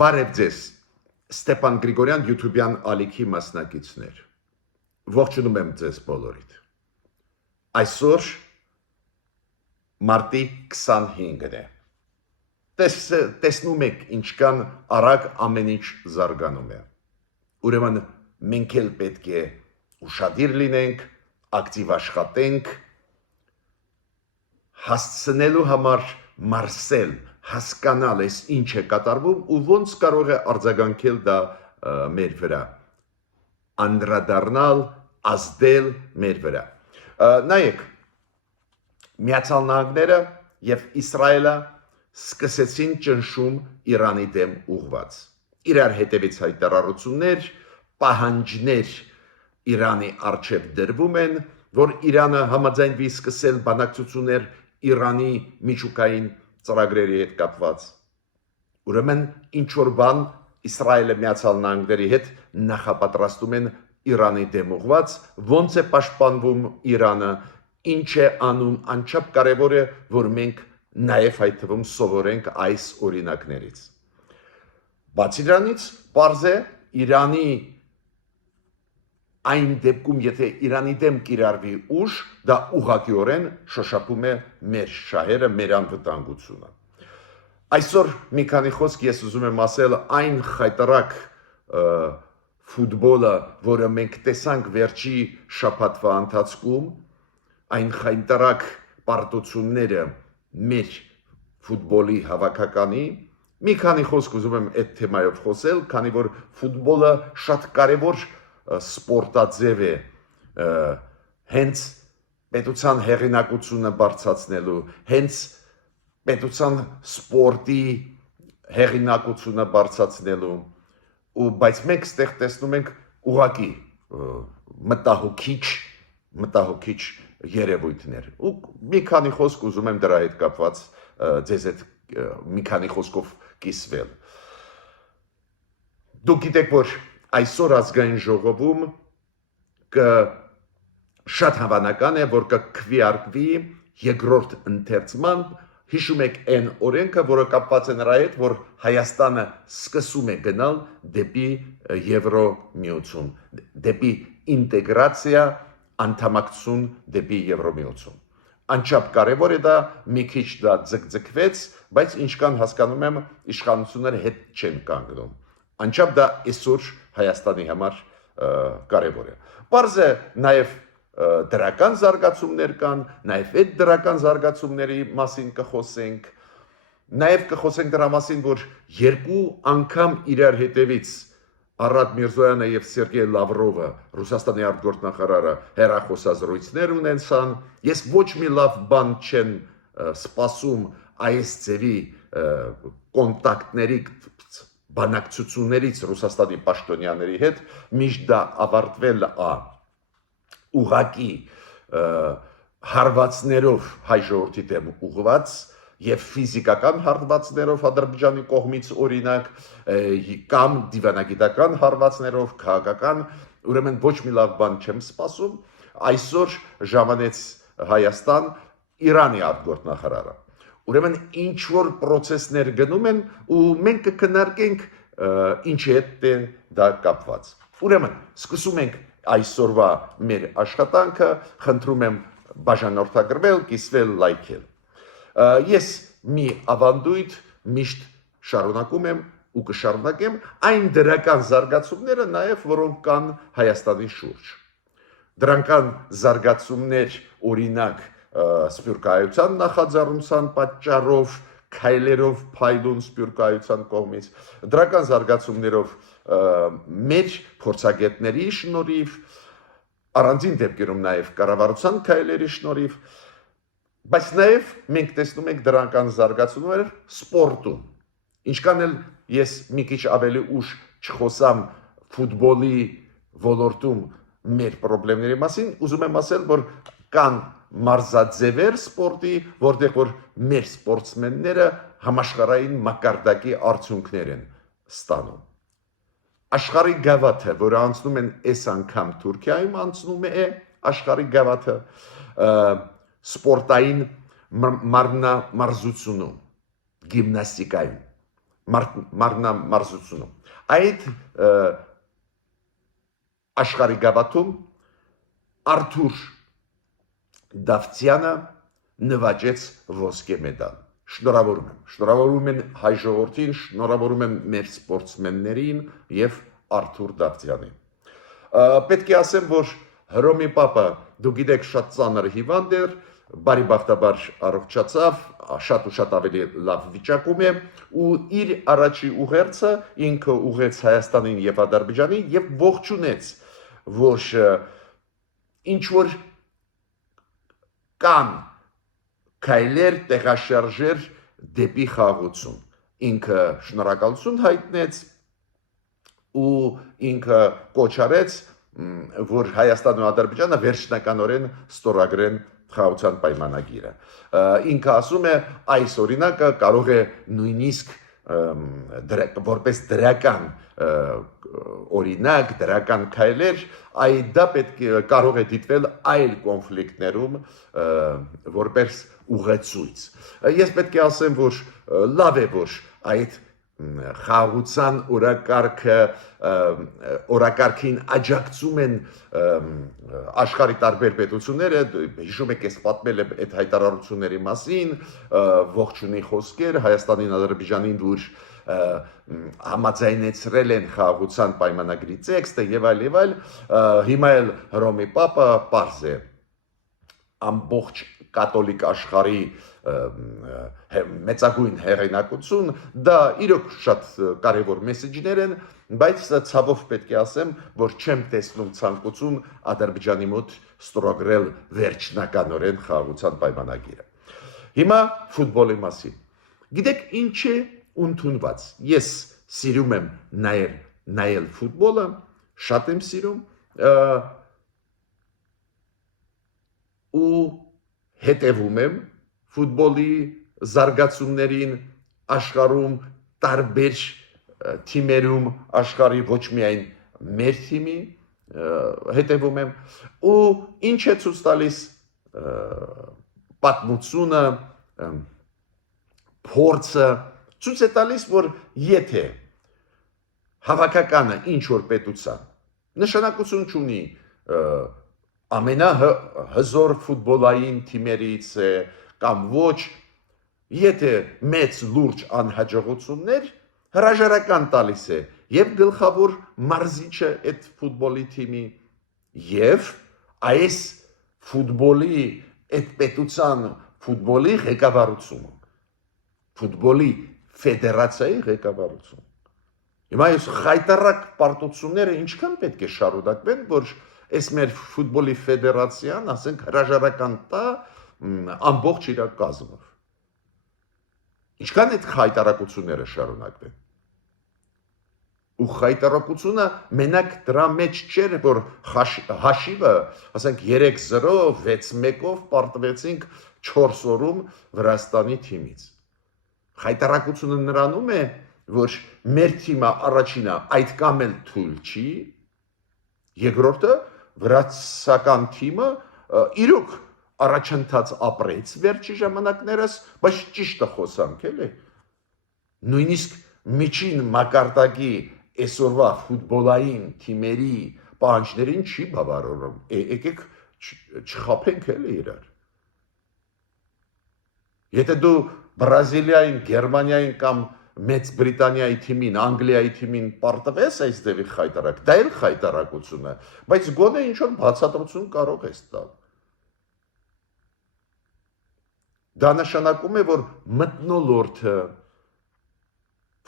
Բարև ձեզ, Ստեփան Գրիգորյան YouTube-յան ալիքի մասնակիցներ, ողջունում եմ ձեզ բոլորիդ, այսօր մարտի 25-ն է, տեսնում եք ինչքան արագ ամեն ինչ զարգանում է, ուրեմն մենք էլ պետք է ուշադիր լինենք, ակտիվ աշխատենք, հասցնելու համար մարսել, հասկանալ ես ինչ է կատարվում ու ոնց կարող է արձագանքել դա մեր վրա, անդրադառնալ, ազդել մեր վրա։ Նայեք, Միացյալ Նահանգները եւ Իսրայելը սկսեցին ճնշում Իրանի դեմ ուղղված։ Իրար հետևից հայտարարություններ, պահանջներ Իրանի առջև դրվում են, որ Իրանը համաձայնվի սկսել բանակցություններ Իրանի միջուկային ծրագրերի հետ կապված։ Ուրեմն ինչ որ բան Իսրայելը Միացյալ Նահանգների հետ նախապատրաստում են Իրանի դեմ ուղղված, ոնց է պաշտպանվում Իրանը, ինչ է անում, անչափ կարևոր է, որ մենք նաև այդ թվում սովորենք այս օրինակներից։ Բացի դրանից, պարզ է Իրանի այն դեպքում, եթե Իրանի դեմ կիրառվի ուժ, դա ուղղակիորեն շոշափում է մեր շահերը, մեր անվտանգությունը։ Այսօր մի քանի խոսք ես ուզում եմ ասել այն խայտարակ ֆուտբոլը, որը մենք տեսանք վերջի շաբաթվա ընթացքում, այն խայտարակ պարտությունները մեր ֆուտբոլի հավաքականի, մի քանի խոսք ուզում եմ այդ թեմայով խոսել, քանի որ ֆուտբոլը շատ կարևոր սպորտաձև է հենց պետության հեղինակությունը բարձրացնելու, հենց պետության սպորտի հեղինակությունը բարձրացնելու, բայց մենք ստեղ տեսնում ենք ուղղակի մտահոգիչ երևույթներ։ Ու մի քանի խոսք ուզում եմ դրա հետ կապված ձեզ հետ մի քանի խոսքով կիսվել։ Դուք գիտեք, որ այսօր ազգային ժողովում շատ հավանական է, որ կքվեարկվի երկրորդ ընթերցման, հիշում եք այն օրենքը, որը կապված է նրա հետ, որ Հայաստանը սկսում է գնալ դեպի Եվրոմիություն, դեպի ինտեգրացիա, անդամակցություն դեպի Եվրոմիություն։ Անչափ կարևոր է դա, մի քիչ դա ձգձգվեց, բայց ինչքան հասկանում եմ, իշխանությունները հետ չեն կանգնում։ Անչափ դա այսօր Հայաստանի համար կարևոր է։ Պարզ է նաև դրական զարգացումներ կան, նաև այդ դրական զարգացումների մասին կխոսենք, նաև կխոսենք դրա մասին, որ երկու անգամ իրար հետևից Արադ Միրզոյանը եւ Սերգեյ Լավրովը, Ռուսաստանի արտգործնախարարը, հեռախոսազրույցներ ունեցան։ Ես ոչ մի լավ բան չեմ սպասում այս ձևի կոնտակտների բանակցություններից Ռուսաստանի պաշտոնյաների հետ, միշտ դա ավարտվել է ուղղակի հարվածներով հայ ժողովրդի դեմ ուղղված եւ ֆիզիկական հարվածներով Ադրբեջանի կողմից օրինակ կամ դիվանագիտական հարվածներով, քաղաքական, ուրեմն ոչ մի լավ բան չեմ սպասում, այսօր ժամանեց Հայաստան Իրանի արտգործնախարարը։ Ուրեմն ինչ որ process-ներ գնում են ու մենք կքննարկենք ինչ է դա կապված։ Ուրեմն սկսում ենք այսօրվա մեր աշխատանքը, խնդրում եմ բաժանորդագրվել, կիսվել, լայքել։ Ես մի ավանդույթ միշտ շարունակում եմ ու կշարունակեմ այն դրական զարգացումները նաև որոնք կան Հայաստանի շուրջ։ Դրանքան զարգացումներ օրինակ սփյուռքահայության նախաձեռնության պատճառով, քայլերով փայլուն սփյուռքահայության կողմից, դրական զարգացումներով մեր փորձագետների շնորհիվ, առանձին դեպքերում նաև կառավարության քայլերի շնորհիվ, բայց նաև մենք տեսնում ենք դրական զարգացումներ սպորտում։ Ինչքան էլ ես մի քիչ ավելի ուշ չխոսամ ֆուտբոլի ոլորտում մեր խնդիրների մասին, ուզում եմ ասել, որ կան մարզաձևեր սպորտի, որտեղ որ մեր սպորտսմենները համաշխարհային մակարդակի արդյունքներ են ստանում։ Աշխարհի գավաթը, որը անցնում են այս անգամ Թուրքիայում անցնում է աշխարհի գավաթը սպորտային մարզությունում, գիմնաստիկայում մարզությունում։ Այդ աշխարհի գավաթում Արթուր Դավթյանը նվաճեց ոսկե մեդալ։ Շնորհավորում եմ հայ ժողովրդին, շնորհավորում եմ մեր սպորտսմեններին եւ Արթուր Դավթյանին։ Պետք է ասեմ, որ Հռոմի Պապը, դու գիտեք, շատ ծանր հիվանդ էր, բարի բախտաբար առողջացավ, շատ ու շատ ավելի լավ վիճակում է ու իր առաջի ուղերձը ինքը ուղեց Հայաստանին եւ Ադրբեջանին եւ ողջունեց, որ ինչ որ կան քայլեր, տեղաշարժեր դեպի խաղաղություն։ Ինքը շնորհակալություն հայտնեց ու ինքը կոչ արեց, որ Հայաստանն ու Ադրբեջանը վերջնականորեն ստորագրեն խաղաղության պայմանագիրը։ Ինքը ասում է, այս օրինակը կարող է նույնիսկ որպես դրական օրինակ, դրական քայլեր, այդ դա կարող է դիտվել այլ կոնֆլիկտներում որպես ուղեցույց։ Ես պետք է ասեմ, որ լավ է, որ այդ խաղաղության օրակարգին աջակցում են աշխարհի տարբեր պետությունները, հիշում եք, ես պատմել եմ այդ հայտարարությունների մասին, ողջունի խոսքեր Հայաստանին, Ադրբեջանին, որ համաձայնեցրել են խաղաղության պայմանագրի տեքստը եւ այլ, հիմա էլ Հռոմի Պապը պարզ է ամբողջ կաթոլիկ աշխարհի մեծագույն հեղինակություն, դա իրոք շատ կարևոր մեսեջներ են, բայց ցավով պետք է ասեմ, որ չեմ տեսնում ցանկություն Ադրբեջանի մոտ ստորագրել վերջնականորեն խաղաղության պայմանագիրը։ Հիմա ֆուտբոլի մասին։ Գիտեք ինչ է ընդունված։ Ես սիրում եմ նայել ֆուտբոլը, շատ եմ սիրում ու հետևում եմ ֆուտբոլի զարգացումներին աշխարհում տարբեր թիմերում աշխարհի ոչ միայն մեր թիմի հետևում եմ ու ինչ է ցույց տալիս պատմությունը փորձը ցույց է տալիս որ եթե հավաքականը ինչ որ պետության նշանակություն չունի ամենահզոր ֆուտբոլային թիմերից կամ ոչ, եթե մեծ լուրջ անհաջողություններ հրաժարական տալիս է եւ գլխավոր մարզիչը այդ ֆուտբոլի թիմի եւ այս ֆուտբոլի այդ պետության ֆուտբոլի ղեկավարությունը ֆուտբոլի ֆեդերացիայի ղեկավարությունը հիմա այս խայտարակ պարտությունները ինչքան պետք է շարունակվեն որ այս մեր ֆուտբոլի ֆեդերացիան, ասենք, հրաժարական տա ամբողջ իր կազմով։ Ինչքան այդ խայտարակությունները շարունակվեն։ Ու խայտարակությունը մենակ դրա մեջ չէր, որ հաշիվը, ասենք 3-0, 6-1-ով պարտվեցինք 4 օրում Վրաստանի թիմից։ Խայտարակությունը նրանում է, որ մեր թիմը առաջինը այդքան էլ թույլ չի, երկրորդը վրացական թիմը իրոք առաջընթաց ապրեց վերջի ժամանակներս, բայց ճիշտը խոսանք էլի։ Նույնիսկ միջին մակարդակի այսօրվա ֆուտբոլային թիմերի պահանջներին չի բավարարում։ Եկեք չխաբենք էլի իրար։ Եթե դու Բրազիլիային, Գերմանիային կամ Մեծ Բրիտանիայի թիմին, Անգլիայի թիմին պարտվես այս դեպի խայտարակ, դա էլ խայտարակություն է, բայց գոնե ինչ-որ բացատրություն կարող ես տալ։ Դա նշանակում է, որ մթնոլորտը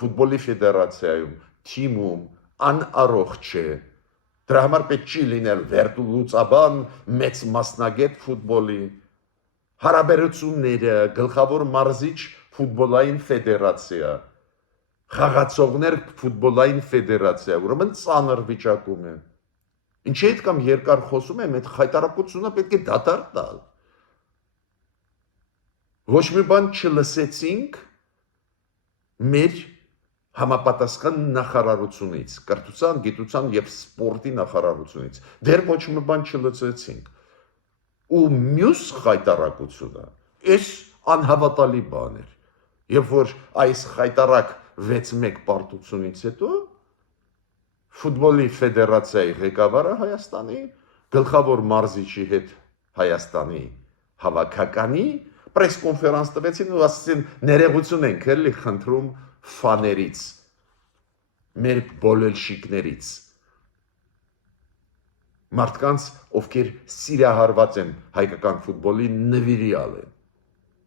ֆուտբոլի ֆեդերացիայում, թիմում անառողջ է։ Դրա համար պետք չի լինել վերլուծաբան, մեծ մասնագետ ֆուտբոլի, հարաբերությունները, գլխավոր մարզիչ ֆուտբոլային ֆեդերացիա, խաղացողներ ֆուտբոլային ֆեդերացիա, ուրեմն ծանր վիճակում է։ Ինչի՞ այդքան երկար խոսում եմ, այդ խայտարակությունը պետք է դադար տալ։ Ոչ մի բան չլսեցինք մեր համապատասխան նախարարությունից, կրթության, գիտության եւ սպորտի նախարարությունից։ Դեռ ոչ մի բան չլսեցինք։ Ու մյուս խայտարակությունը, այս անհավատալի բան էր։ Երբ որ այս խայտարակ 6-1 պարտությունից հետո ֆուտբոլի ֆեդերացիայի ղեկավարը Հայաստանի գլխավոր մարզիչի հետ Հայաստանի հավաքականի պրես կոնֆերանս տվեցին ու ասացին ներողություն ենք էլի խնդրում ֆաներից մեր բոլելշիկներից մարդկանց ովքեր սիրահարված են հայկական ֆուտբոլի նվիրյալ են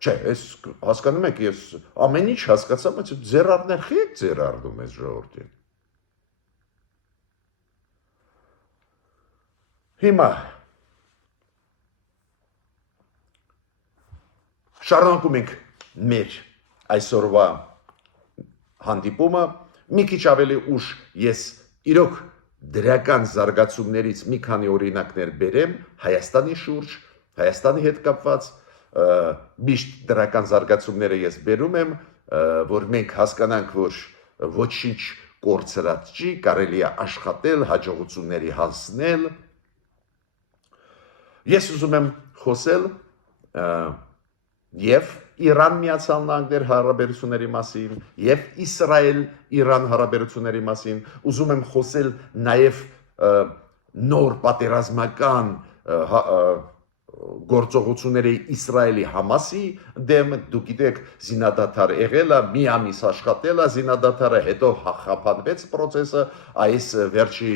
չէ ես հասկանում եք ես ամեն ինչ հասկացա բայց ձեռարներ խի ձեռարդում ես ժողովրդին հիմա շարունակում ենք մեր այսօրվա հանդիպումը մի քիչ ավելի ուշ ես իրոք դրական զարգացումներից մի քանի օրինակներ բերեմ Հայաստանի շուրջ, Հայաստանի հետ կապված միշտ դրական զարգացումները ես բերում եմ, որ մենք հասկանանք, որ ոչինչ կորցրած չի, կարելի է աշխատել, հաջողությունների հասնել։ Ես ուզում եմ խոսել եւ Իրան Միացյալ Նահանգներ հարաբերությունների մասին եւ Իսրայել-Իրան հարաբերությունների մասին ուզում եմ խոսել նաեւ նոր պատերազմական գործողությունների Իսրայելի Համասի դեմ դուք գիտեք զինադադար եղել է մի ամիս աշխատել է զինադադարը հետո խափանվեց process-ը այս վերջի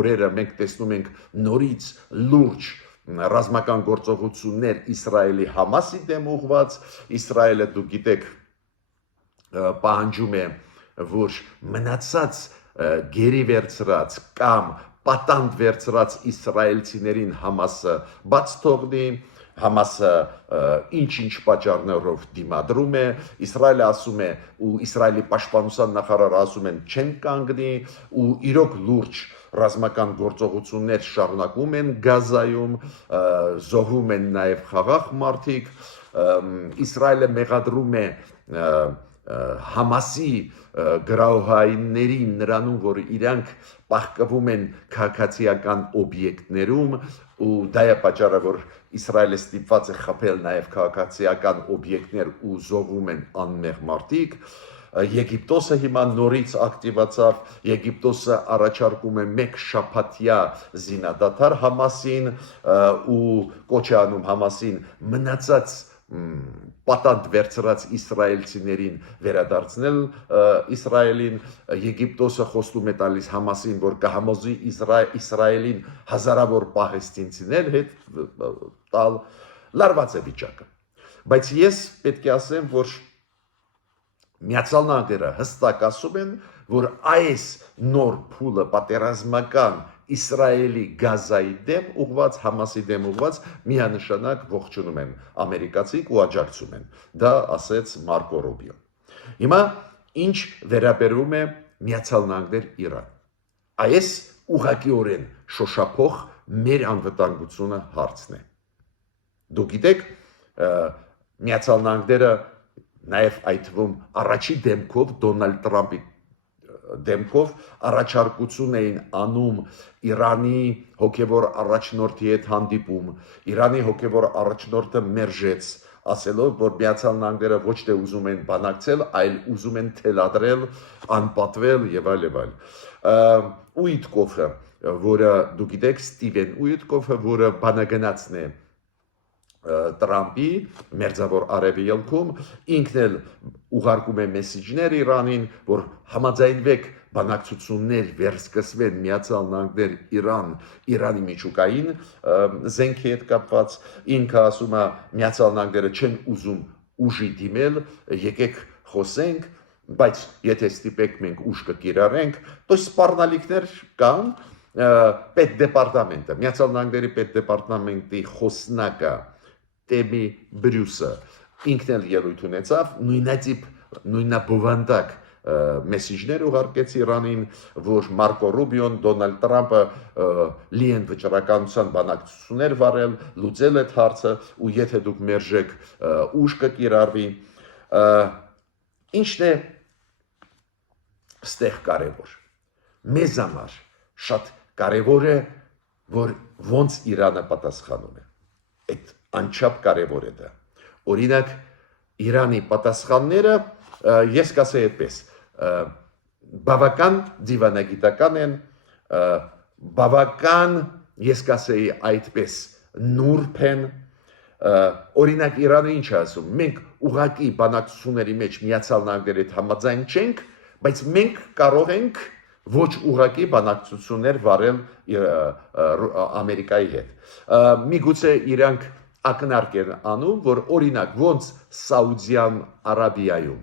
օրերը մենք տեսնում ենք նորից լուրջ ռազմական գործողություններ Իսրայելի Համասի դեմ ուղված Իսրայելը դուք գիտեք պահանջում է որ մնացած գերի վերցրած կամ պատանդ վերցրած իսրայելցիներին Համասը բաց թողնի Համասը ինչ պատճառներով դիմադրում է Իսրայելը ասում է ու Իսրայելի պաշտպանության նախարարը ասում են չեն կանգնի ու իրոք լուրջ ռազմական գործողություններ շարունակում են Գազայում, զոհվում են նաև խաղաղ մարդիկ, Իսրայելը մեղադրում է Համասի գրահայիններին նրանում, որ իրանք պահկվում են քաղաքացիական օբյեկտներում ու դա է պատճառը, որ Իսրայելը ստիպված է խփել նաև քաղաքացիական օբյեկտներ ու զոհվում են անմեղ մարդիկ Եգիպտոսը հիմա նորից ակտիվացավ, Եգիպտոսը առաջարկում է մեկ շաբաթյա զինադադար Համասին ու կոչ է անում Համասին մնացած պատանդ վերցրած իսրայելցիներին վերադարձնել Իսրայելին, Եգիպտոսը խոստում է տալիս Համասին, որ կհամոզի Իսրայելին հազարավոր պաղեստինցիներ հետ տալ, լարված է վիճակը, բայց ես պետք է ասեմ, որ Միացյալ Նահանգները հստակ ասում են, որ այս նոր փուլը պատերազմական Իսրայելի Գազայի դեմ ուղված, Համասի դեմ ուղված միանշանակ ողջունում են ամերիկացիք ու աջակցում են։ Դա ասեց Մարկո Ռուբիոն։ Հիմա ինչ վերաբերում է Միացյալ Նահանգներ Իրան։ Այս ուղղակիորեն շոշափող մեր անվտանգությունը հարցն է։ Դուք գիտեք, Միացյալ Նահանգները նաև այդ թվում առաջի դեմքով Դոնալդ Տրամպի դեմքով առաջարկություն էին անում Իրանի հոգևոր առաջնորդի հետ հանդիպում, Իրանի հոգևոր առաջնորդը մերժեց, ասելով, որ Միացյալ Նահանգները ոչ թե ուզում են բանակցել, այլ ուզում են թելադրել, անպատվել եւ այլ եւ այլ։ Ուիտկոֆը, որը դուք գիտեք, Ստիվեն Ուիտկոֆը, որը բանագնացն է Տրամպի մերձավոր արևելքում ինքն էլ ուղարկում է մեսիջներ Իրանին, որ համաձայնվեք բանակցություններ վերսկսվեն Միացյալ Նահանգներ Իրանի միջուկային զենքի հետ կապված, ինքը ասում է Միացյալ Նահանգները չեն ուզում ուժի դիմել, եկեք խոսենք, բայց եթե ստիպեք մենք ուժ կկիրառենք, то есть սպառնալիքներ կան պետդեպարտամենտը, Միացյալ Նահանգների պետդեպարտամենտի խոսնակը Տեմի Բրյուսը ինքն էլ ելույթ ունեցավ, նույնաբովանդակ մեսիջներ ուղարկեց Իրանին, որ Մարկո Ռուբիոն, Դոնալդ Տրամպը լի են վճռականության բանակցություններ վարել, լուծել այդ հարցը ու եթե դուք մերժեք ուժ կկիրառվի, ինչն է ստեղ կարևոր։ Մեզ համար շատ կարևոր է, որ ոնց Իրանը պատասխանում է։ Այդ անչափ կարևոր է դա։ Օրինակ Իրանի պատասխանները ես կասեի այդպես, բավական դիվանագիտական են, բավական, ես կասեի այդպես, նուրբ են, օրինակ Իրանը ինչ է ասում, մենք ուղղակի բանակցությունների մեջ Միացյալ Նահանգների հետ համաձայն չենք, բայց մենք կարող ենք ոչ ուղղակի բանակցություններ վարել Ամերիկայի հետ։ Միգուցե իրանք ակնարկ են անում, որ օրինակ ոնց Սաուդյան Արաբիայում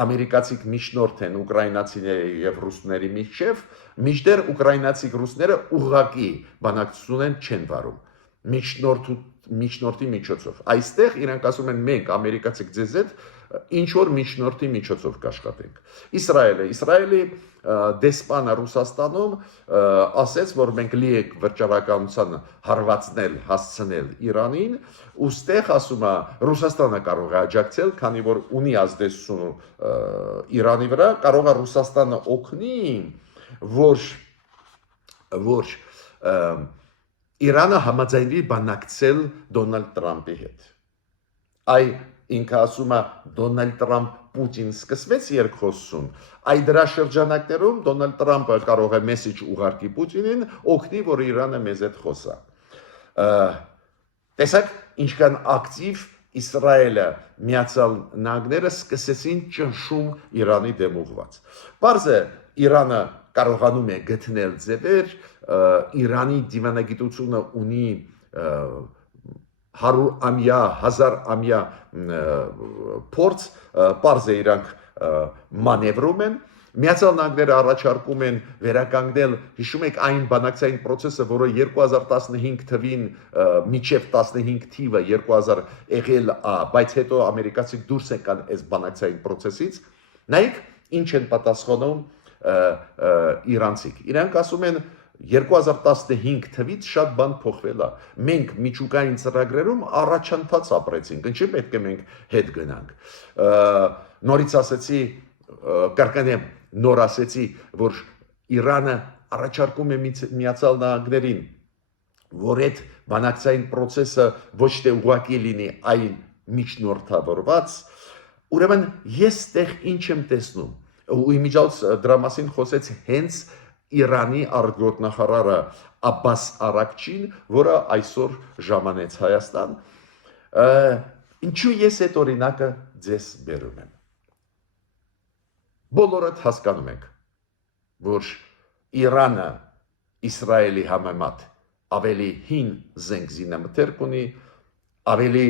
ամերիկացիք միջնորդ են ուկրաինացիների եւ ռուսների միջև, մինչդեռ ուկրաինացիք ռուսները ուղղակի բանակցություն չեն վարում միջնորդի միջոցով։ Այստեղ իրանք ասում են մենք ամերիկացիք ձեզ հետ ինչ որ միջնորդի միջոցով կաշխատենք։ Իսրայելի դեսպանը Ռուսաստանում ասեց, որ մենք լի ենք վճռականության հարվածնել, հասցնել Իրանին, ուստեղ ասում է Ռուսաստանը կարող է աջակցել, քանի որ ունի ազդեցություն Իրանի վրա, կարող է Ռուսաստանը օգնի, որ Իրանը համաձայնվի բանակցել Դոնալդ Տրամփի հետ։ Ինքը ասում է Դոնալդ Տրամփ-Պուտին սկսվեց երկխոսություն, դրա շրջանակներում Դոնալդ Տրամփը կարող է մեսեջ ուղարկի Պուտինին, օգնի, որ Իրանը մեզ հետ խոսա։ Տեսակ ինչքան ակտիվ Իսրայելը, Միացյալ Նահանգները սկսեցին ճնշում Իրանի դեմ ուղղված։ Պարզ է, Իրանը կարողանում է գտնել ձևեր, Իրանի դիվանագիտությունը ունի 100-ամյա, 1000-ամյա փորձ, պարզ է իրանք մանևրում են, Միացյալ Նահանգները առաջարկում են վերականգնել, հիշում եք այն բանակցային process-ը, որը 2015 թվին միջև 15 թիվը 2000 եղել է, բայց հետո ամերիկացիք դուրս եկան այս բանակցային process-ից, նայեք ինչ են պատասխանում իրանցիք։ Իրանք ասում են 2015 թվից շատ բան փոխվել է։ Մենք միջուկային ծրագրերում առաջընթաց ապրեցինք, ինչի պետք է մենք հետ գնանք։ Նորից ասեցի, կարգանեմ, նոր ասեցի, որ Իրանը առաջարկում է Միացյալ Նահանգներին, որ այդ բանակցային process-ը ոչ թե ուղղակի լինի, այլ միջնորդավորված, ուրեմն ես տեղ ինչ եմ տեսնում, ու իմիջիայլոց դրա մասին խոսեց հենց Իրանի արտգործնախարարը Աբբաս Արաքչին, որը այսօր ժամանեց Հայաստան, ինչու ես այդ օրինակը ձեզ բերում եմ։ Բոլորդ հասկանում եք, որ Իրանը Իսրայելի համեմատ ավելի հին զենք զինամթերք ունի, ավելի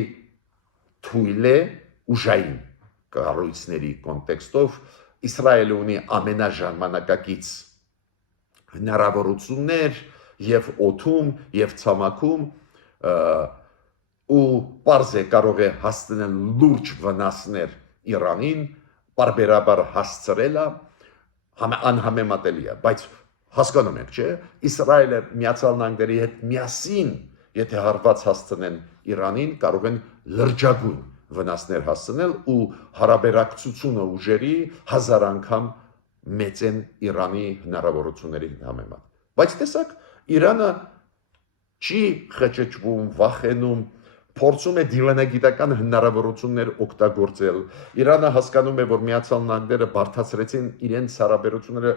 թույլ է ուժային կառույցների կոնտեքստով, Իսրայելը ունի ամենաժամանակակից հնարավորություններ եւ օդում եւ ցամաքում ու պարզ է կարող է հասցնել լուրջ վնասներ Իրանին, բարբերաբար հասցրել է, անհամեմատելի է, բայց հասկանում եք, չէ՞, Իսրայելը Միացյալ Նահանգների հետ միասին, եթե հարված հասցնեն Իրանին, կարող են լրջագույն վնասներ հասցնել ու հարաբերակցությունը ուժերի 1000 անգամ մեծ են Իրանի հնարավորությունների համեմատ։ Բայց տեսակ, Իրանը չի խճճվում, վախենում, փորձում է դիվանագիտական հնարավորություններ օգտագործել։ Իրանը հասկանում է, որ Միացյալ Նահանգները բարդացրեցին իրենց հարաբերությունները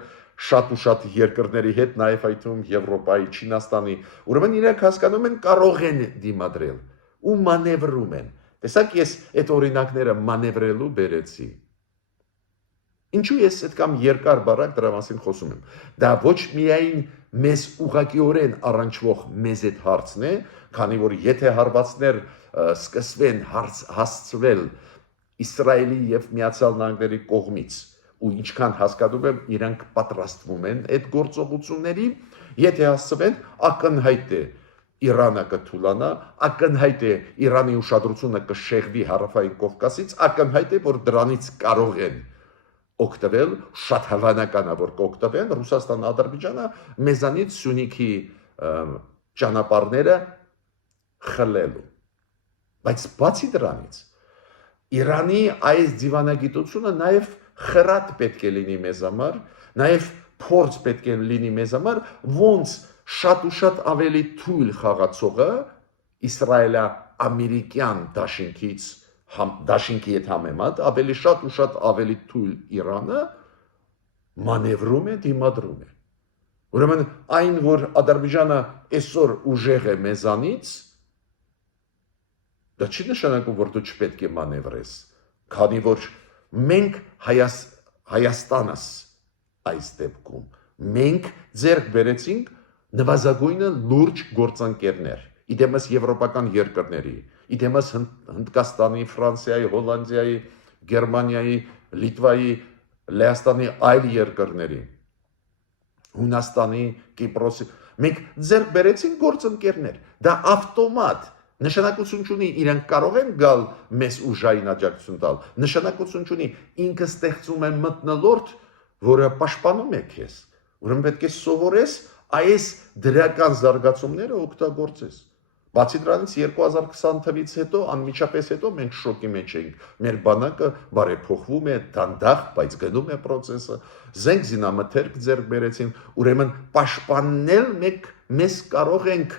շատ ու շատ երկրների հետ, նաև այդ թվում Եվրոպայի, Չինաստանի։ Ուրեմն իրենք հասկանում են, կարող են դիմադրել ու մանևրում են։ Տեսակ, ես այդ օրինակները մանևրելու բերեցի։ Ինչու ես այդքան երկար բարակ դրա մասին խոսում եմ։ Դա ոչ միայն մեզ ուղղակիորեն առնչվող մեզ այդ հարցն է, քանի որ եթե հարվածներ սկսվեն հասցվել Իսրայելի եւ Միացյալ Նահանգների կողմից, ու ինչքան հասկանում եմ, իրանք պատրաստվում են այդ գործողությունների, եթե հասցվեն, ակնհայտ է Իրանը կթուլանա, ակնհայտ է Իրանի ուշադրությունը կշեղվի Հարավային Կովկասից, ակնհայտ է, որ դրանից կարող են օգտվել, շատ հավանական է, որ կօգտվեն Ռուսաստան, Ադրբեջանը մեզանից Սյունիքի ճանապարհները խլելու։ Բայց բացի դրանից, Իրանի այս դիվանագիտությունը նաև խրատ պետք է լինի մեզ համար, նաև փորձ պետք է լինի մեզ համար, ոնց շատ ու շատ ավելի թույլ խաղացողը իսրայելա-ամերիկյան դաշինքի հետ համեմատ, ավելի շատ ու շատ ավելի թույլ Իրանը մանևրում է, դիմադրում է։ Ուրեմն այն, որ Ադրբեջանը այսօր ուժեղ է մեզանից, դա չի նշանակում, որ դու չպետք է մանևրես, քանի որ մենք Հայաստանս այս դեպքում մենք ձեռք բերեցինք նվազագույնը լուրջ գործընկերներ, իդեմս եվրոպական երկրների, իդեմս Հնդկաստանի, Ֆրանսիայի, Հոլանդիայի, Գերմանիայի, Լիտվայի, Լեհաստանի այլ երկրների, Հունաստանի, Կիպրոսի, մենք ձեռք բերեցինք գործընկերներ, դա ավտոմատ նշանակություն չունի, իրենք կարող են գալ մեզ ուժային աջակցություն տալ, նշանակություն չունի, ինքը ստեղծում է մթնոլորտ, որը պաշտպանում է քեզ, ուրեմն պետք է սովորես այս դրական զարգացումները օգտագործես։ Բացի դրանից 2020 թվականից հետո, անմիջապես հետո մենք շոկի մեջ էինք, մեր բանակը բարեփոխվում է, դանդաղ, բայց գնում է process-ը, զենք զինամթերք ձեռք բերեցին, ուրեմն պաշտպանել մեզ կարող ենք։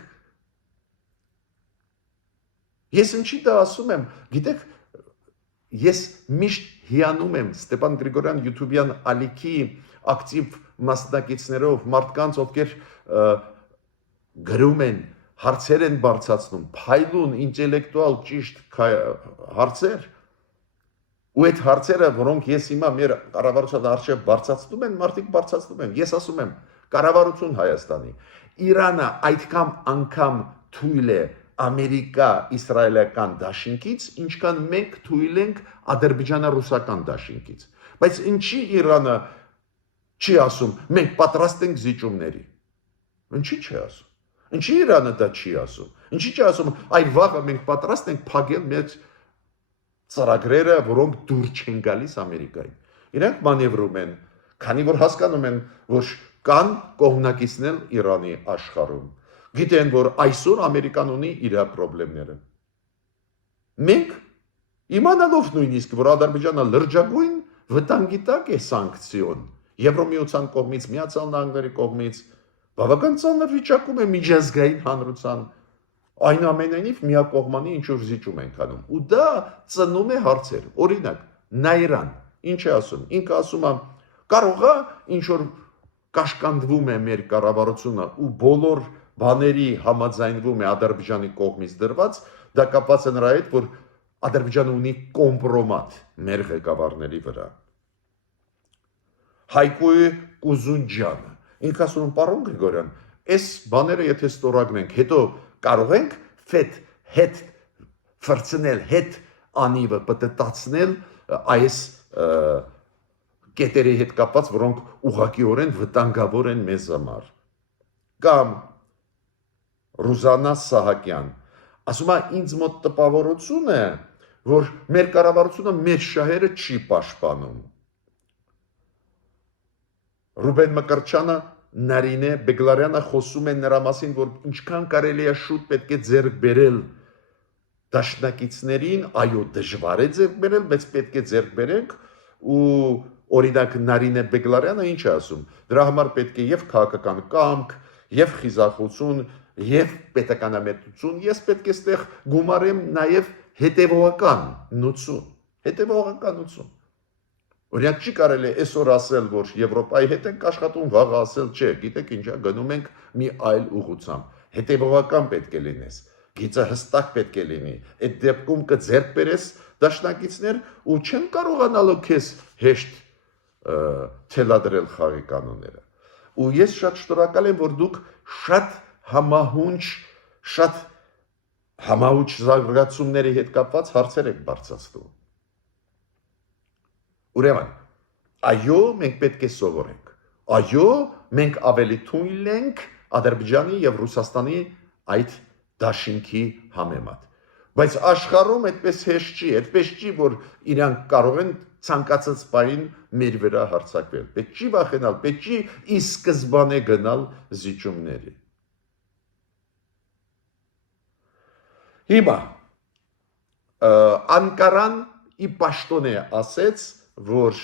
Ես ինչի դա ասում եմ, գիտեք, ես միշտ հիանում եմ Ստեփան Գրիգորյան YouTube-յան ալիքի ակտիվ մասնակիցներով, մարդկանց, ովքեր գրում են, հարցեր են բարձրացնում, փայլուն, ինտելեկտուալ ճիշտ հարցեր, ու այդ հարցերը, որոնք ես հիմա մեր կառավարության առջև բարձրացնում են, մարդիկ բարձրացնում են։ Ես ասում եմ, կառավարություն Հայաստանի, Իրանը այդքան անգամ թույլ է ամերիկա-իսրայելական դաշինքից, ինչքան մենք թույլ ենք ադրբեջանա-ռուսական դաշինքից։ Բայց ինչի Իրանը չի ասում, մենք պատրաստ ենք զիջումների։ Ինչի չի ասում։ Ինչի Իրանը դա չի ասում։ Ինչի չի ասում, այ վաղը մենք պատրաստ ենք փակել մեր ծրագրերը, որոնք դուր չեն գալիս Ամերիկային։ Իրենք մանևրում են, քանի որ հասկանում են, որ կան կողմնակիցներ Իրանի աշխարհում։ Գիտեն, որ այսօր Ամերիկան ունի իր խնդիրները։ Մենք իմանալով նույնիսկ, որ Ադրբեջանը լրջագույն վտանգի տակ է սանկցիոն, Եվրոմիության կողմից, Միացյալ Նահանգների կողմից, բավական ծանր վիճակում է միջազգային հանրության, այնուամենայնիվ միակողմանի ինչ-որ զիջում ենք անում։ Ու դա ծնում է հարցեր։ Օրինակ, Նայրան, ինչ է ասում։ Ինքը ասում է, կարող է ինչ-որ կաշկանդվում է մեր կառավարությունը ու բոլոր բաների համաձայնվում է Ադրբեջանի կողմից դրված, դա կապված է նրա հետ, որ Ադրբեջանը ունի կոմպրոմատ մեր ղեկավարների վրա։ Հայկույ Կուզունջյանը, ինքը ասում է, պարոն Գրիգորյան, այս բաները եթե ստորագրենք, հետո կարող ենք հետ ֆրցնել, հետ անիվը պտտացնել այս կետերի հետ կապված, որոնք ուղղակիորեն վտանգավոր են մեզ համար։ Կամ Ռուզանա Սահակյան, ասում է, ինձ մոտ տպավորություն է, որ մեր կառավարությունը մեր շահերը չի պաշտպանում։ Ռուբեն Մկրտչյանը, Նարինե Բեգլարյանը խոսում են նրա մասին, որ ինչքան կարելի է շուտ պետք է ձեռք բերել դաշնակիցներին, այո, դժվար է ձեռք բերել, բայց պետք է ձեռք բերենք ու օրինակ Նարինե Բեգլարյանը ինչ է ասում, դրա համար պետք է եւ քաղաքական կամք, եւ խիզախություն, եւ պետականամետություն, ես պետք է ստեղ գումարեմ նաեւ հետեւողականություն։ Օրինակ չի կարելի այսօր ասել, որ Եվրոպայի հետ ենք աշխատում, վաղը ասել չէ, գիտեք ինչա, գնում ենք մի այլ ուղղությամբ։ Հետևողական պետք է լինես, գիծը հստակ պետք է լինի։ Այդ դեպքում կձեռք բերես դաշնակիցներ ու չեն կարողանալու քեզ հեշտ թելադրել խաղի կանոնները։ Ու ես շատ շնորհակալ եմ, որ դուք շատ համահունչ զարգացումների հետ կապված հարցեր եք բարձրացնում։ Ուրեմն, այո, մենք պետք է սովորենք։ Այո, մենք ավելի թույլ ենք Ադրբեջանի եւ Ռուսաստանի այդ դաշինքի համեմատ։ Բայց աշխարհում այդպես հեշտ չի, այդպես չի, որ իրանք կարող են ցանկացած բային մեր վրա հարձակվել։ Պետք չի վախենալ, պետք չի ի սկզբանե գնալ զիջումների։ Հիմա Անկարան ի պաշտոնե ասեց, որ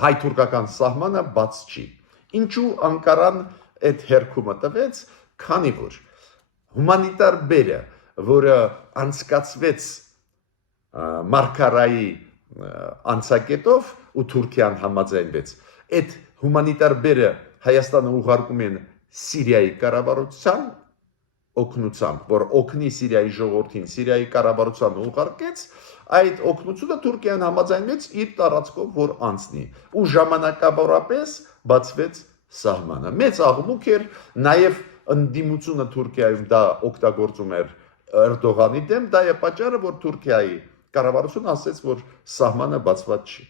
հայ-թուրքական սահմանը բաց չի։ Ինչու Անկարան այդ հերքումը տվեց, քանի որ հումանիտար բերը, որը անցկացվեց Մարկարայի անցակետով ու Թուրքիան համաձայնվեց։ Այդ հումանիտար բերը Հայաստանը ուղարկում են Սիրիայի կառավարության օգնությամբ, որ օգնի Սիրիայի ժողովրդին, Սիրիայի կառավարությանը ուղարկեց, այդ օգնությունը Թուրքիան համաձայնվեց իր տարածքով, որ անցնի, ու ժամանակավորապես բացվեց սահմանը։ Մեծ աղմուկ էր, նաև ընդդիմությունը Թուրքիայում դա օգտագործում էր Էրդողանի դեմ, դա է պատճառը, որ Թուրքիայի կառավարությունը ասաց, որ սահմանը բացված չի։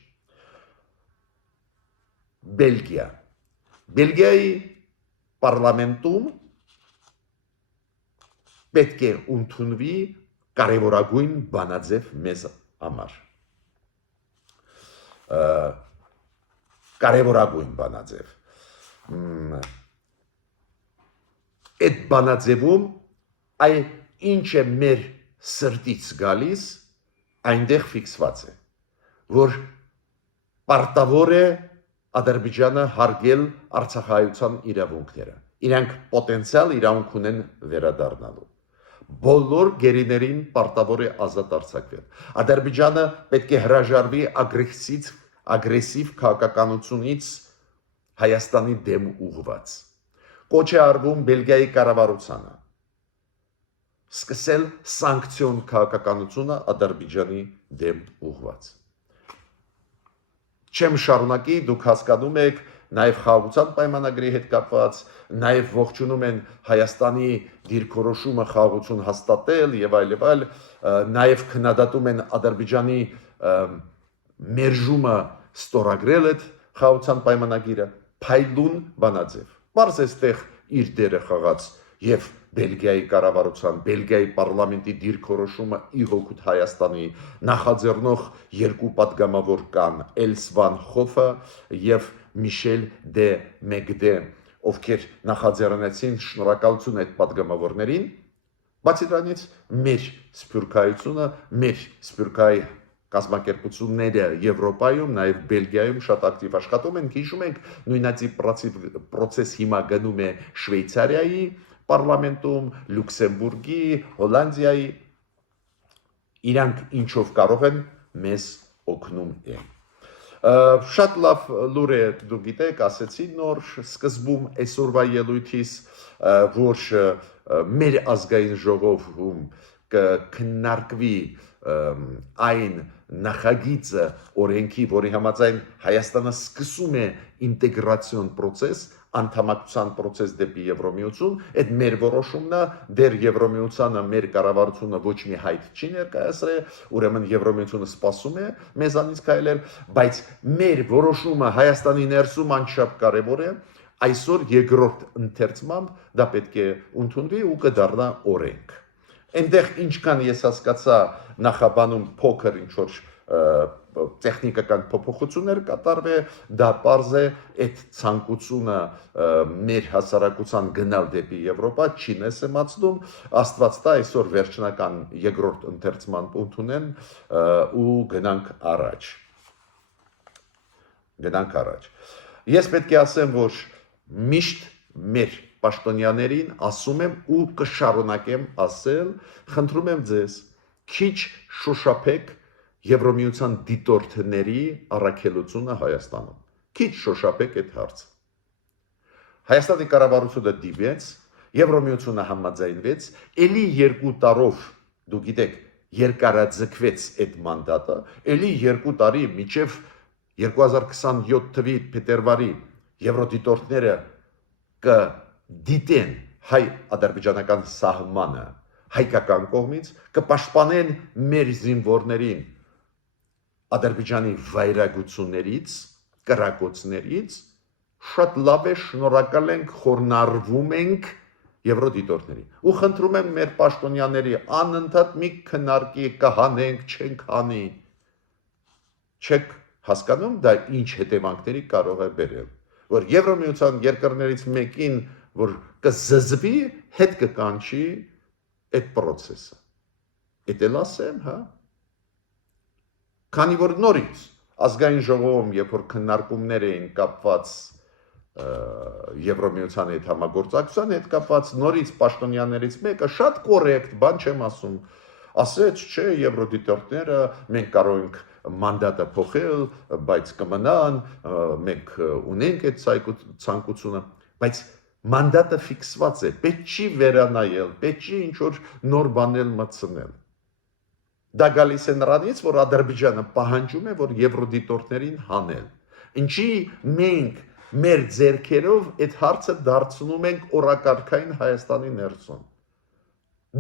Բելգիայի պարլամենտում պետք է ընդունվի կարևորագույն բանաձև մեզ համար։ Կարևորագույն բանաձև։ Այդ բանաձևում այ ինչ է մեր սրտից գալիս, այնտեղ ֆիքսված է, որ պարտավոր է Ադրբեջանը հարգել Արցախայցյան իրավունքները։ Իրանք պոտենցիալ իրավունք ունեն վերադառնալու։ Բոլոր գերիներին պարտավոր է ազատ արձակվել։ Ադրբեջանը պետք է հրաժարվի ագրեսիվ քաղաքականությունից Հայաստանի դեմ ուղղված։ Կոչ է արվում Բելգիայի կառավարությանը սկսել սանկցիոն քաղաքականությունը Ադրբեջանի դեմ ուղղված։ Չեմ շարունակի, դուք հասկանում եք, նաև խաղաղության պայմանագրի հետ կապված, նաև ողջունում են Հայաստանի դիրքորոշումը խաղաղություն հաստատել եւ այլ, նաև քննադատում են Ադրբեջանի մերժումը ստորագրել այդ խաղաղության պայմանագիրը, փայլուն բանաձև։ Պարզ է այստեղ իր դերը խաղաց եւ Բելգիայի կառավարության, Բելգիայի պարլամենտի դիրքորոշումը ի հօգուտ Հայաստանի նախաձեռնող երկու պատգամավոր կան Էլս վան Խոֆը եւ Միշել դե Մեգդե, ովքեր նախաձեռնեցին, շնորհակալություն այդ պատգամավորներին, բացի դրանից մեր սփյուռքայությունը, մեր սփյուռքայի կազմակերպությունները Եվրոպայում, նաև Բելգիայում շատ ակտիվ աշխատում են, հիշում ենք, նույնացի պրոցես հիմա գնում է Շվեյցարիայի պարլամենտում, Լյուքսեմբուրգի, Հոլանդիայի, իրանք ինչով կարող են մեզ օգնում են։ Շատ լավ լուր է, դուք գիտեք, ասեցի նոր սկզբում այսօրվա ելույթիս, որ մեր ազգային ժողովում կքննարկվի այն նախագիծը օրենքի, որի համաձայն Հայաստանը սկսում է ինտեգրացիոն process, անդամակցության process դեպի Եվրոմիություն, այդ մեր որոշումն է, դեռ Եվրոմիությանը մեր կառավարությունը ոչ մի հայտ չի ներկայացրել, ուրեմն Եվրոմիությունը սպասում է մեզանից քայլել, բայց մեր որոշումը Հայաստանի ներսում անչափ կարևոր է, այսօր երկրորդ ընթերցմամբ դա պետք է ընդունվի ու կդառնա օրենք։ Այնտեղ ինչքան ես հասկացա նախաբանում փոքր ինչ-որ տեխնիկական փոփոխություններ կատարվի, դա պարզ է այդ ցանկությունը մեր հասարակության գնալ դեպի Եվրոպա չի նսեմացնում, Աստված տա այսօր վերջնական երկրորդ ընթերցման ընդունեն ու գնանք առաջ։ Ես պետք է ասեմ, որ միշտ մեր պաշտոնյաներին ասում եմ ու կշարունակեմ ասել, խնդրում եմ ձեզ, քիչ շոշափեք Եվրոմիության դիտորդների առաքելությունը Հայաստանում, քիչ շոշափեք այդ հարցը։ Հայաստանի կառավարությունը դիմեց, Եվրոմիությունը համաձայնվեց, ելի 2 տարով, դուք գիտեք, երկարաձգվեց այդ մանդատը, ելի 2 տարի մինչև 2027 թվականի փետրվարի եվրոդիտորդները կդիտեն հայ-ադրբեջանական սահմանը հայկական կողմից, կպաշտպանեն մեր զինվորներին Ադրբեջանի վայրագություններից, կրակոցներից, շատ լավ է, շնորհակալ ենք, խորհրդարվում ենք եվրոդիտորդներին։ Ու խնդրում եմ մեր պաշտոնյաների անընդհատ մի քննարկի, կհանենք, չենք հանի։ Չեք հասկանում դա ինչ հետևանքների կարող է բերել, որ Եվրոմիության երկրներից մեկին, որ կզզվի, հետ կկանչի այդ process-ը։ Էդ էլ ասեմ, հա։ Քանի որ նորից ազգային ժողովում, երբ որ քննարկումներ էին կապված Եվրոմիության հետ համագործակցության հետ կապված, նորից պաշտոնյաներից մեկը շատ կորեկտ, բան չեմ ասում, ասեց, չէ, եվրոդիտորդները մենք կարող ենք մանդատը փոխել, բայց կմնան, մենք ունենք այդ ցանկությունը, բայց մանդատը ֆիքսված է, պետք չի վերանայել, պետք չի ինչ-որ նոր բաներ մտցնել։ Դա գալիս է նրանից, որ Ադրբեջանը պահանջում է, որ եվրոդիտորդներին հանել։ Ինչի մենք մեր ձեռքերով այդ հարցը դարձնում ենք օրակարգային Հայաստանի ներսում։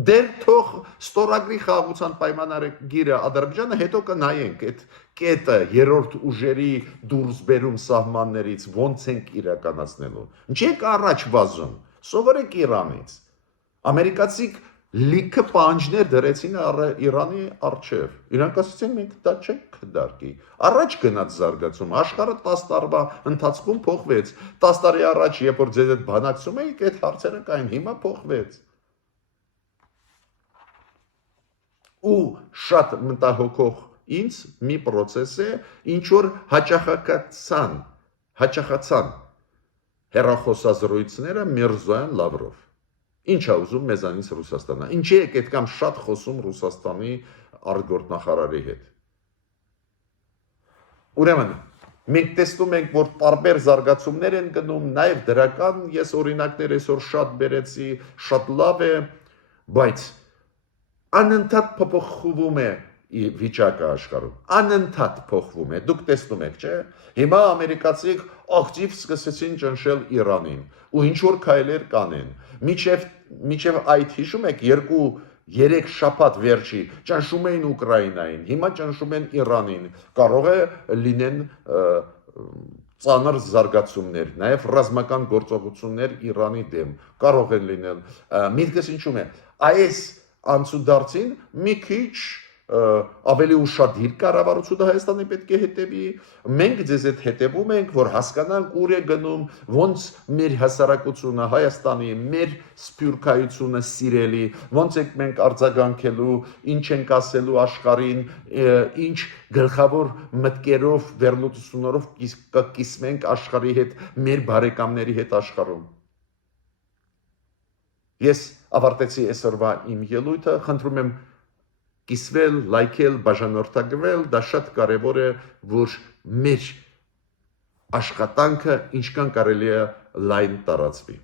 Դեր թող ստորագրի խաղաղության պայմանագիրը Ադրբեջանը, հետո կնայենք այդ կետը երրորդ ուժերի դուրս բերում սահմաններից ոնց ենք իրականացնելու։ Ինչի եք առաջ վազում, սովորեք Իրանից։ Ամերիկացիք լիքը պահանջներ դրեցին Իրանի առջև։ Իրանք ասացին մենք դա չենք քդարկի։ Առաջ գնաց զարգացում, աշխարհը 10 տարվա ընթացքում փոխվեց։ 10 տարի առաջ, երբ որ ձեզ այդ բանակցում էիք, այդ հարցերը կային, հիմա փոխվեց։ Ու շատ մտահոգող ինձ մի process է, ինչ որ հաճախացան հեռախոսազրույցները Միրզոյան Լավրով։ Ինչ է ուզում մեզանից Ռուսաստանը։ Ինչի եք այդքան շատ խոսում Ռուսաստանի արտգործնախարարի հետ։ Ուրեմն մենք տեսնում ենք, որ տարբեր զարգացումներ են գնում, նաև դրական ես օրինակներ այսօր շատ բերեցի, շատ լավ է, բայց անընդհատ փոփոխվում է վիճակը աշխարհում։ Անընդհատ փոխվում է։ Դուք տեսնում եք, չէ՞։ Հիմա ամերիկացիք ակտիվ սկսեցին ճնշել Իրանին ու ինչ որ քայլեր կանեն։ Միջև այդ հիշում եք 2-3 շաբաթ վերջի ճնշում էին Ուկրաինային, հիմա ճնշում են Իրանին։ Կարող է լինեն ծանր զարգացումներ, նաև ռազմական գործողություններ Իրանի դեմ կարող են լինել։ Միտքս ինչու՞մ է։ Այս անցուդարձին մի քիչ ավելի ուշադիր կառավարությունը Հայաստանի պետք է հետևի, մենք ձեզ հետ հետևում ենք, որ հասկանանք ուր է գնում, ոնց մեր հասարակությունը Հայաստանի, մեր սփյուռքայությունը սիրելի, ոնց ենք մենք արձագանքելու, ինչ ենք ասելու աշխարհին, ինչ գլխավոր մտքերով, վերլուծություններով կկիսվենք աշխարհի հետ, մեր բարեկամների հետ աշխարհում։ Ես ավարտեցի այսօրվա իմ ելույթը, խնդրում եմ կիսվել, լայքել, բաժանորդագրվել, դա շատ կարևոր է, որ մեր աշխատանքը ինչքան կարելի է լայն տարածվի։